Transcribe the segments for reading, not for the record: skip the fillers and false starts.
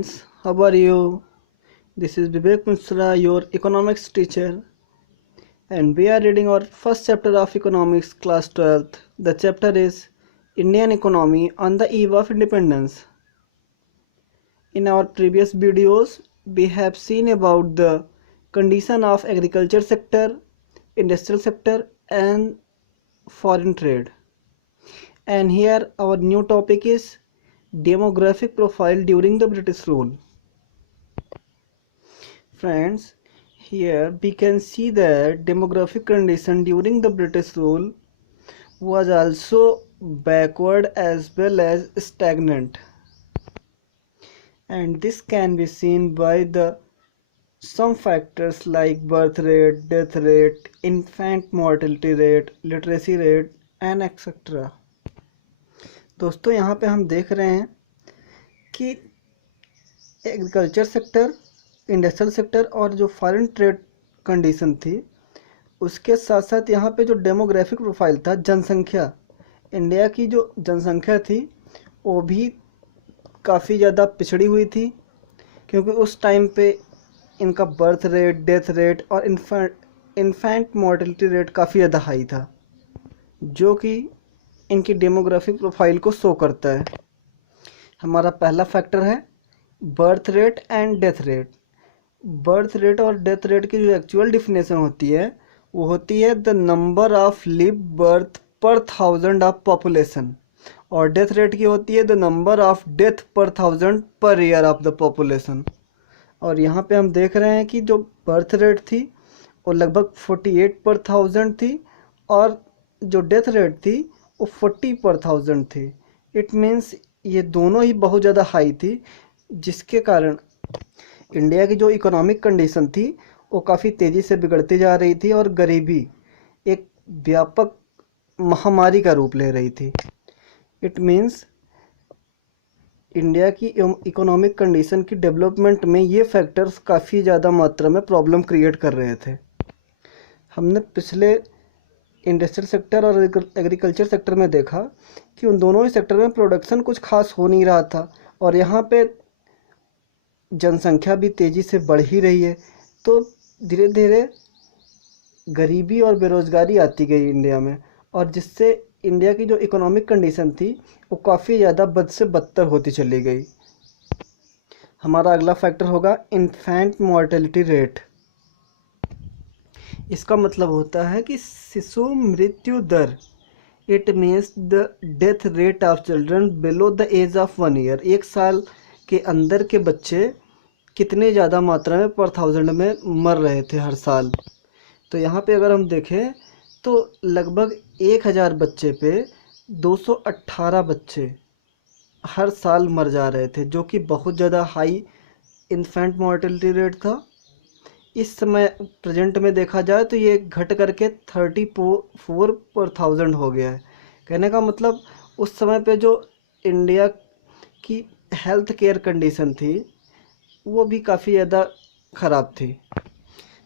friends, how are you? This is Vivek Mishra, your economics teacher, and we are reading our first chapter of economics, class 12th. The chapter is Indian economy on the eve of independence. In our previous videos, we have seen about the condition of agriculture sector, industrial sector, and foreign trade. And here our new topic is demographic profile during the British rule. Friends, here we can see that demographic condition during the British rule was also backward as well as stagnant, and this can be seen by the some factors like birth rate, death rate, infant mortality rate, literacy rate and etc. दोस्तों यहाँ पे हम देख रहे हैं कि agriculture sector, industrial sector और जो फॉरेन ट्रेड कंडीशन थी, उसके साथ साथ यहाँ पे जो डेमोग्राफिक प्रोफाइल था, जनसंख्या, इंडिया की जो जनसंख्या थी वो भी काफ़ी ज़्यादा पिछड़ी हुई थी, क्योंकि उस टाइम पे इनका बर्थ रेट, डेथ रेट और इन्फेंट मोर्टेलिटी रेट काफ़ी ज़्यादा हाई था, जो कि इनकी डेमोग्राफिक प्रोफाइल को शो करता है। हमारा पहला फैक्टर है birth rate and death rate. Birth rate और डेथ रेट की जो एक्चुअल डिफिनेशन होती है वो होती है the number of live birth पर 1000 ऑफ पॉपुलेशन, और डेथ रेट की होती है द नंबर ऑफ डेथ पर 1000 per year of the population. और यहाँ पे हम देख रहे हैं कि जो बर्थ रेट थी वो लगभग 48 पर 1000 थी, और जो डेथ रेट थी वो 40 पर 1000 थी। इट मीन्स ये दोनों ही बहुत ज़्यादा हाई थी, जिसके कारण इंडिया की जो इकोनॉमिक कंडीशन थी वो काफ़ी तेज़ी से बिगड़ती जा रही थी और गरीबी एक व्यापक महामारी का रूप ले रही थी। इट मीन्स इंडिया की इकोनॉमिक कंडीशन की डेवलपमेंट में ये फैक्टर्स काफ़ी ज़्यादा मात्रा में प्रॉब्लम क्रिएट कर रहे थे। हमने पिछले इंडस्ट्रियल सेक्टर और एग्रीकल्चर सेक्टर में देखा कि उन दोनों ही सेक्टर में प्रोडक्शन कुछ खास हो नहीं रहा था, और यहाँ पे जनसंख्या भी तेज़ी से बढ़ ही रही है, तो धीरे धीरे गरीबी और बेरोज़गारी आती गई इंडिया में, और जिससे इंडिया की जो इकोनॉमिक कंडीशन थी वो काफ़ी ज़्यादा बद से बदतर होती चली गई। हमारा अगला फैक्टर होगा इन्फेंट मोर्टेलिटी रेट। इसका मतलब होता है कि शिशु मृत्यु दर। It means the death rate of children below the age of 1 year. 1 साल के अंदर के बच्चे कितने ज़्यादा मात्रा में पर 1000 में मर रहे थे हर साल। तो यहाँ पे अगर हम देखें तो लगभग 1000 बच्चे पे 218 बच्चे हर साल मर जा रहे थे, जो कि बहुत ज़्यादा हाई इन्फेंट मोर्टेलिटी रेट था। इस समय प्रेजेंट में देखा जाए तो ये घट करके 34 पर 1000 हो गया है। कहने का मतलब उस समय पे जो इंडिया की हेल्थ केयर कंडीशन थी वो भी काफ़ी ज़्यादा ख़राब थी।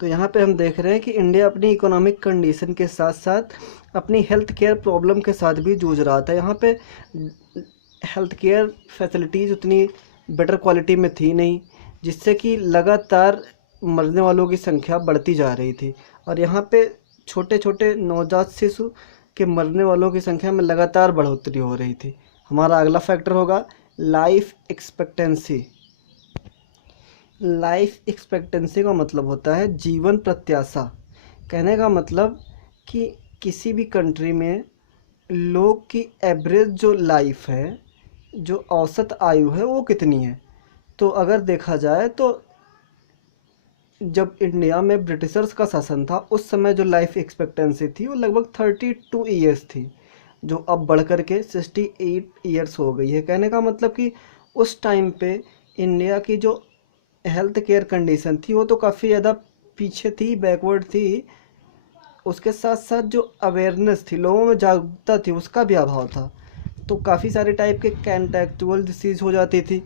तो यहाँ पे हम देख रहे हैं कि इंडिया अपनी इकोनॉमिक कंडीशन के साथ साथ अपनी हेल्थ केयर प्रॉब्लम के साथ भी जूझ रहा था। यहाँ पे हेल्थ केयर फैसिलिटीज़ उतनी बेटर क्वालिटी में थी नहीं, जिससे कि लगातार मरने वालों की संख्या बढ़ती जा रही थी, और यहाँ पे छोटे छोटे नवजात शिशु के मरने वालों की संख्या में लगातार बढ़ोतरी हो रही थी। हमारा अगला फैक्टर होगा लाइफ एक्सपेक्टेंसी। लाइफ एक्सपेक्टेंसी का मतलब होता है जीवन प्रत्याशा। कहने का मतलब कि किसी भी कंट्री में लोग की एवरेज जो लाइफ है, जो औसत आयु है वो कितनी है। तो अगर देखा जाए तो जब इंडिया में ब्रिटिशर्स का शासन था उस समय जो लाइफ एक्सपेक्टेंसी थी वो लगभग 32 ईयर्स थी, जो अब बढ़ कर के 68 ईयर्स हो गई है। कहने का मतलब कि उस टाइम पे इंडिया की जो हेल्थ केयर कंडीशन थी वो तो काफ़ी ज़्यादा पीछे थी, बैकवर्ड थी। उसके साथ साथ जो अवेयरनेस थी, लोगों में जागरूकता थी, उसका भी अभाव था। तो काफ़ी सारे टाइप के कंटैक्चुअल डिसीज़ हो जाती थी,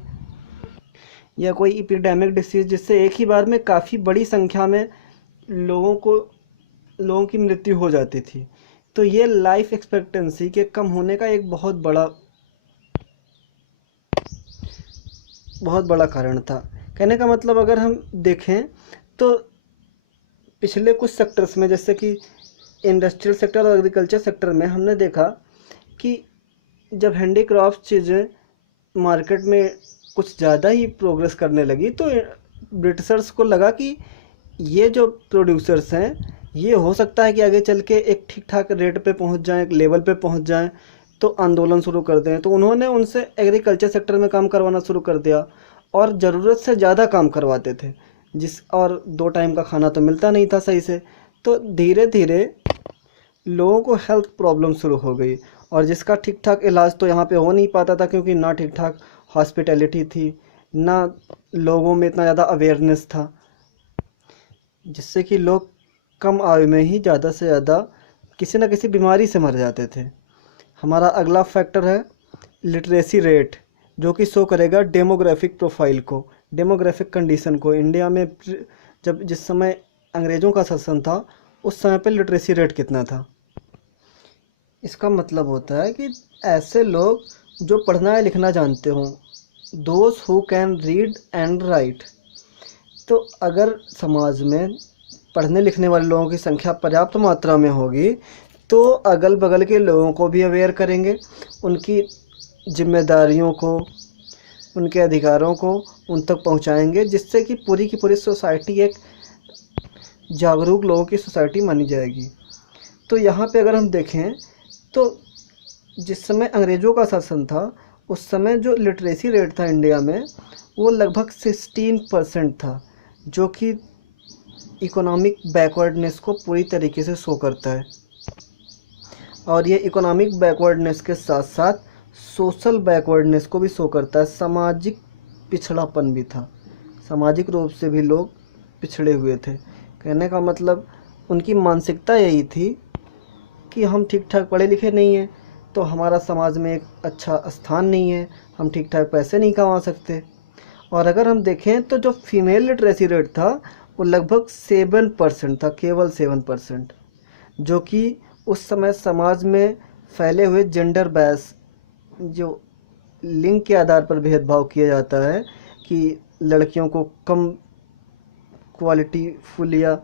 या कोई एपिडेमिक डिसीज़, जिससे एक ही बार में काफ़ी बड़ी संख्या में लोगों की मृत्यु हो जाती थी। तो ये लाइफ एक्सपेक्टेंसी के कम होने का एक बहुत बड़ा बहुत बड़ा कारण था। कहने का मतलब अगर हम देखें तो पिछले कुछ सेक्टर्स में, जैसे कि इंडस्ट्रियल सेक्टर और एग्रीकल्चर सेक्टर में, हमने देखा कि जब हैंडीक्राफ्ट चीज़ें मार्केट में कुछ ज़्यादा ही प्रोग्रेस करने लगी तो ब्रिटिशर्स को लगा कि ये जो प्रोड्यूसर्स हैं ये हो सकता है कि आगे चल के एक ठीक ठाक रेट पे पहुंच जाएं, एक लेवल पे पहुंच जाएं, तो आंदोलन शुरू कर दें। तो उन्होंने उनसे एग्रीकल्चर सेक्टर में काम करवाना शुरू कर दिया और ज़रूरत से ज़्यादा काम करवाते थे, और 2 टाइम का खाना तो मिलता नहीं था सही से। तो धीरे धीरे लोगों को हेल्थ प्रॉब्लम शुरू हो गई, और जिसका ठीक ठाक इलाज तो यहाँ पे हो नहीं पाता था, क्योंकि ना ठीक ठाक हॉस्पिटैलिटी थी, ना लोगों में इतना ज़्यादा अवेयरनेस था, जिससे कि लोग कम आयु में ही ज़्यादा से ज़्यादा किसी न किसी बीमारी से मर जाते थे। हमारा अगला फैक्टर है लिटरेसी रेट, जो कि शो करेगा डेमोग्राफिक प्रोफाइल को, डेमोग्राफिक कंडीशन को। इंडिया में जिस समय अंग्रेज़ों का शासन था उस समय पे लिटरेसी रेट कितना था। इसका मतलब होता है कि ऐसे लोग जो पढ़ना या लिखना जानते हों, those who can read and right. तो अगर समाज में पढ़ने लिखने वाले लोगों की संख्या पर्याप्त मात्रा में होगी तो अगल बगल के लोगों को भी अवेयर करेंगे, उनकी जिम्मेदारियों को, उनके अधिकारों को उन तक पहुंचाएंगे, जिससे कि पूरी की पूरी सोसाइटी एक जागरूक लोगों की सोसाइटी मानी जाएगी। तो यहाँ पे अगर हम देखें तो जिस समय अंग्रेज़ों का शासन था उस समय जो लिटरेसी रेट था इंडिया में वो लगभग 16% था, जो कि इकोनॉमिक बैकवर्डनेस को पूरी तरीके से शो करता है। और ये इकोनॉमिक बैकवर्डनेस के साथ साथ सोशल बैकवर्डनेस को भी शो करता है। सामाजिक पिछड़ापन भी था, सामाजिक रूप से भी लोग पिछड़े हुए थे। कहने का मतलब उनकी मानसिकता यही थी कि हम ठीक ठाक पढ़े लिखे नहीं हैं, तो हमारा समाज में एक अच्छा स्थान नहीं है, हम ठीक ठाक पैसे नहीं कमा सकते। और अगर हम देखें तो जो फीमेल लिटरेसी रेट था वो लगभग 7% था, केवल 7%, जो कि उस समय समाज में फैले हुए जेंडर बैस, जो लिंग के आधार पर भेदभाव किया जाता है कि लड़कियों को कम क्वालिटी फुल या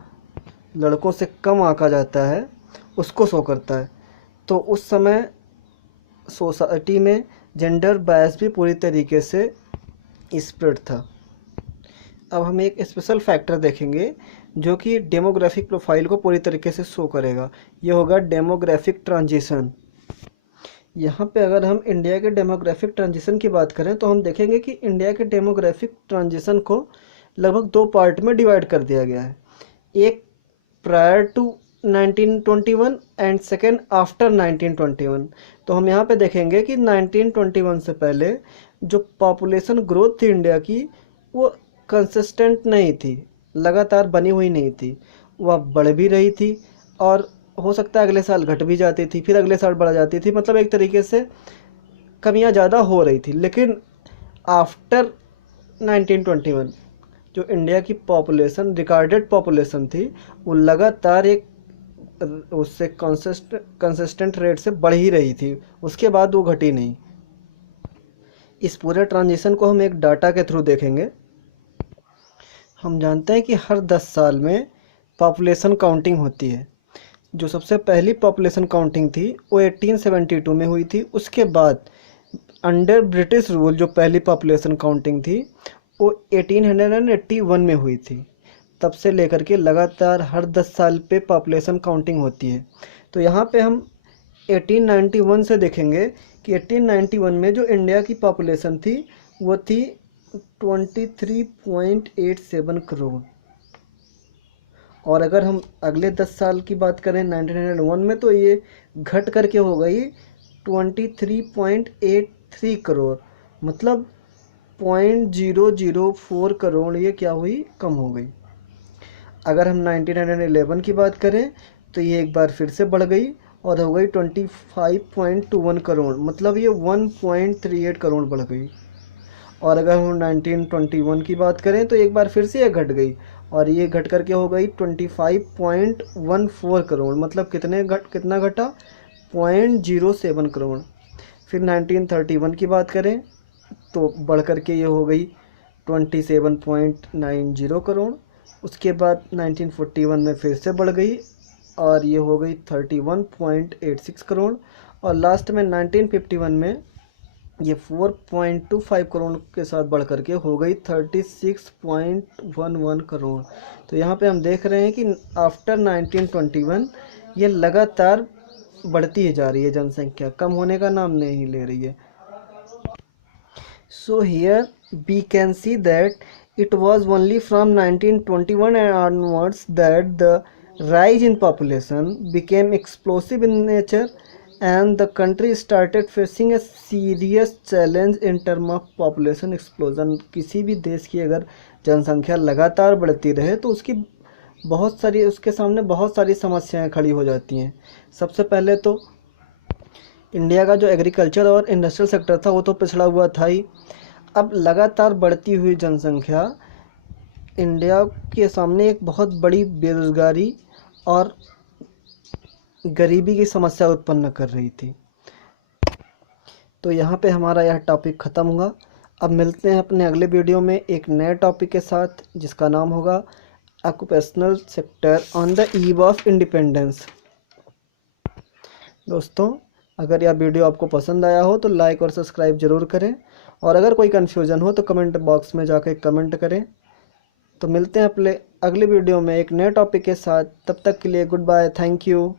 लड़कों से कम आंका जाता है, उसको शो करता है। तो उस समय सोसाइटी में जेंडर बायस भी पूरी तरीके से स्प्रेड था। अब हम एक स्पेशल फैक्टर देखेंगे जो कि डेमोग्राफिक प्रोफाइल को पूरी तरीके से शो करेगा। ये होगा डेमोग्राफिक ट्रांजिशन। यहाँ पे अगर हम इंडिया के डेमोग्राफिक ट्रांजिशन की बात करें तो हम देखेंगे कि इंडिया के डेमोग्राफिक ट्रांजिशन को लगभग 2 पार्ट में डिवाइड कर दिया गया है, एक prior to 1921 and second after 1921। तो हम यहाँ पे देखेंगे कि 1921 से पहले जो पॉपुलेशन ग्रोथ थी इंडिया की वो कंसिस्टेंट नहीं थी, लगातार बनी हुई नहीं थी, वह बढ़ भी रही थी और हो सकता है अगले साल घट भी जाती थी, फिर अगले साल बढ़ जाती थी, मतलब एक तरीके से कमियां ज़्यादा हो रही थी। लेकिन आफ्टर 1921 जो इंडिया की पॉपुलेशन, रिकॉर्डेड पॉपुलेशन थी, वो लगातार एक उससे कंसिस्टेंट रेट से बढ़ ही रही थी, उसके बाद वो घटी नहीं। इस पूरे ट्रांजिशन को हम एक डाटा के थ्रू देखेंगे। हम जानते हैं कि हर 10 साल में पॉपुलेशन काउंटिंग होती है। जो सबसे पहली पॉपुलेशन काउंटिंग थी वो 1872 में हुई थी। उसके बाद अंडर ब्रिटिश रूल जो पहली पॉपुलेशन काउंटिंग थी वो 1881 में हुई थी। तब से लेकर के लगातार हर 10 साल पे पॉपुलेशन काउंटिंग होती है। तो यहाँ पे हम 1891 से देखेंगे कि 1891 में जो इंडिया की पॉपुलेशन थी वो थी 23.87 करोड़। और अगर हम अगले 10 साल की बात करें 1901 में तो ये घट करके हो गई 23.83 करोड़, मतलब 0.004 करोड़ ये क्या हुई, कम हो गई। अगर हम 1911 की बात करें तो ये एक बार फिर से बढ़ गई और हो गई 25.21 करोड़, मतलब ये 1.38 करोड़ बढ़ गई। और अगर हम 1921 की बात करें तो एक बार फिर से ये घट गई और ये घट करके हो गई 25.14 करोड़, मतलब कितना घटा, 0.07 करोड़। फिर 1931 की बात करें तो बढ़ करके ये हो गई 27.90 करोड़। उसके बाद 1941 में फिर से बढ़ गई और ये हो गई 31.86 करोड़। और लास्ट में 1951 में ये 4.25 करोड़ के साथ बढ़ करके हो गई 36.11 करोड़। तो यहाँ पे हम देख रहे हैं कि आफ्टर 1921 ये लगातार बढ़ती ही जा रही है, जनसंख्या कम होने का नाम नहीं ले रही है। So here we can see that it was only from 1921 and onwards that the rise in population became explosive in nature and the country started facing a serious challenge in terms of population explosion। किसी भी देश की अगर जनसंख्या लगातार बढ़ती रहे तो उसके सामने बहुत सारी समस्याएं खड़ी हो जाती हैं। सबसे पहले तो इंडिया का जो एग्रीकल्चर और इंडस्ट्रियल सेक्टर था वो तो पिछड़ा हुआ था ही। अब लगातार बढ़ती हुई जनसंख्या इंडिया के सामने एक बहुत बड़ी बेरोजगारी और गरीबी की समस्या उत्पन्न कर रही थी। तो यहाँ पे हमारा यह टॉपिक ख़त्म हुआ। अब मिलते हैं अपने अगले वीडियो में एक नए टॉपिक के साथ जिसका नाम होगा occupational sector on the eve of independence. दोस्तों, अगर यह वीडियो आपको पसंद आया हो तो लाइक और सब्सक्राइब ज़रूर करें और अगर कोई कन्फ्यूज़न हो तो कमेंट बॉक्स में जाकर कमेंट करें। तो मिलते हैं अपने अगले वीडियो में एक नए टॉपिक के साथ। तब तक के लिए गुड बाय, थैंक यू।